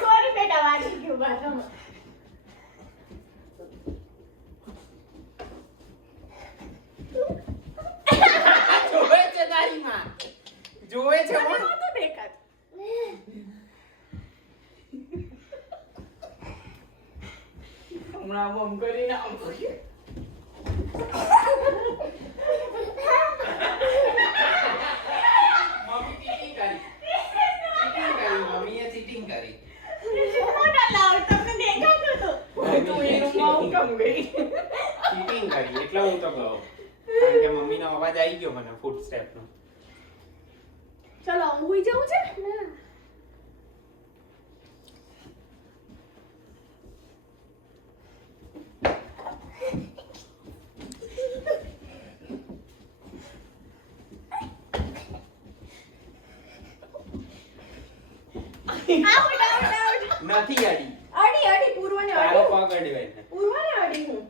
Sorry બેટા વાગી ગયું બાથરૂમ. જોવે છે તારી માં. જોવે છે મને નહોતું દેખાતું. હમણાં બમ કરીને આમ કરીએ. મમ્મી ચીટિંગ કરી. ચીટિંગ કરી મમ્મીએ ચીટિંગ કરી. મોટા લાવ તમને દેખાતું હતું. તું એ રૂમમાં હું કેમ ગઈ? ચીટિંગ કરી એટલે હું તો ગયો. કારણ કે મમ્મીનો અવાજ આવી ગયો મને ફૂટ સ્ટેપનો. ચલો હું હુઈ જાઉં છે. Out out out. નથી અડી. અડી અડી પૂર્વને તારો અડી. પગ અડ્યો એને. પૂર્વને અડી હું.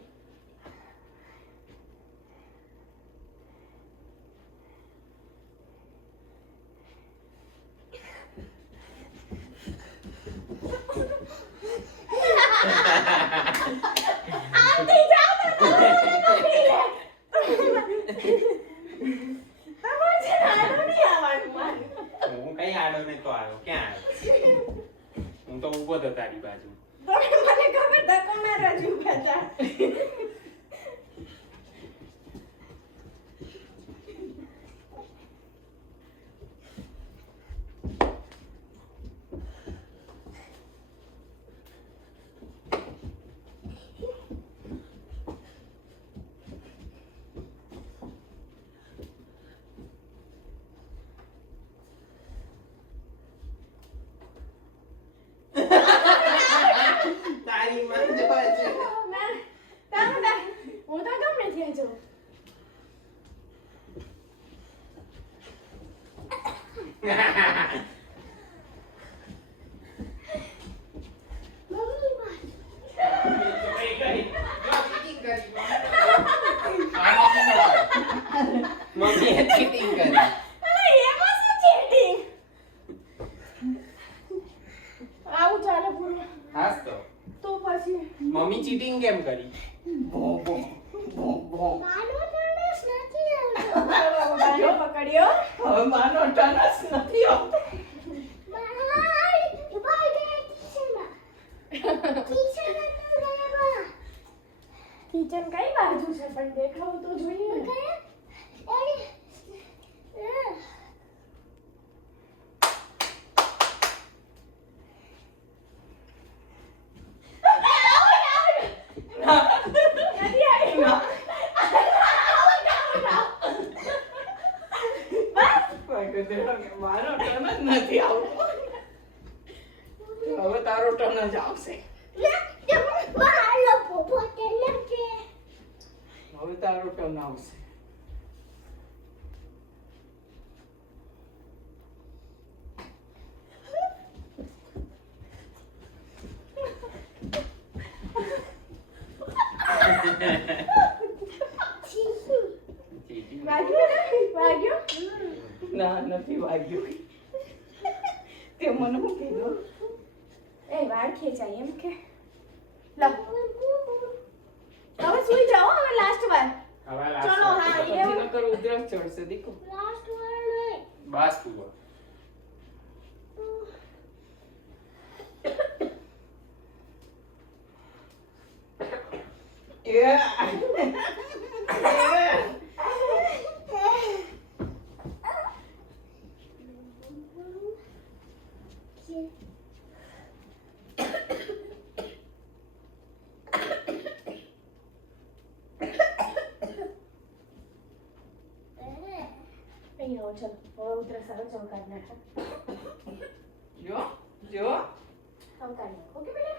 આંટી જાઓ તો તમારે છે આડો નહીં આવવાનું મારે. હું કઈ આડો ને તો આવ્યો ક્યાં આવ્યો? હું તો ઊભો હતો તારી બાજુ. મને ખબર ધક્કો મારવા જ ઊભા હતા. તારી માં જોવે છે. હું તો ગમે ત્યાં જાઉં. મમ્મીએ ચીટિંગ કરી. એમાં શું ચીટિંગ? આવું ચાલે પૂર્વ. હાસ તો તો પછી મમ્મી ચીટિંગ કેમ કરી? ભો ભો ભો ભો. બાને પકડ્યો. હવે માનો ટનસ નથી આવતો. કિચન કઈ બાજુ છે પણ દેખાવું તો જોઈએ ને. નથી આવી. મારો ટન જ નથી આવતો. હવે તારો ટન જ આવશે. હવે તારો ટન આવશે. ચીટિંગ. વાગ્યું ને? વાગ્યું? ના નથી વાગ્યું. તે મને શું કીધું? એ વાળ ખેંચાય એમ કે લો હવે સુઈ જાઓ હવે લાસ્ટ વાર. હવે ચલો હા પછી એવું નકર ઉધરસ ચડશે દીકુ. બસ તું બોલ. અહીંયા આવો, ચલો હવે ઉધરસ આવે ચમકાડ નાખો. જો જો ચમકાડ નાખો ઓકે બેટા.